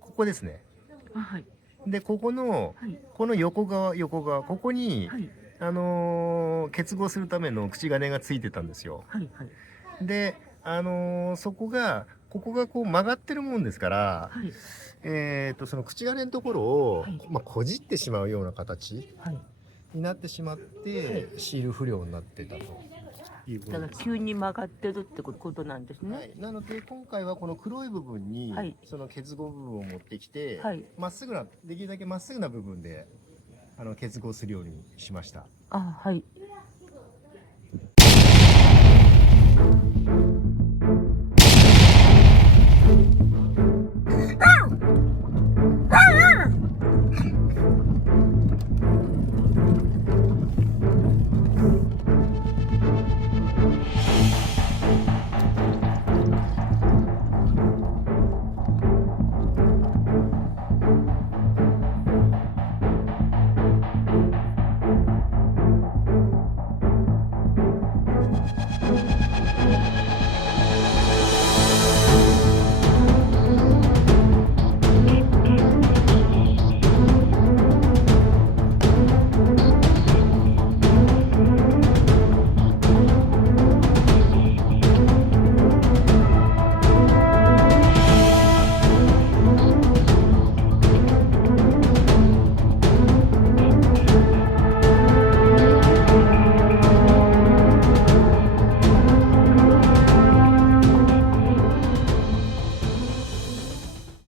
ここですね。はい。で、ここの、はい。この横側、ここに、はい。結合するための口金がついてたんですよ。はい。はい。で、ここがこう曲がってるもんですから、はい。その口金のところを、はい。こじってしまうような形はい。になってしまって、シール不良になってたというこだからとです。急に曲がってるってことなんですね。はい、なので今回はこの黒い部分に、はい。その結合部分を持ってきて、はい。できるだけまっすぐな部分で結合するようにしました。あ、はい。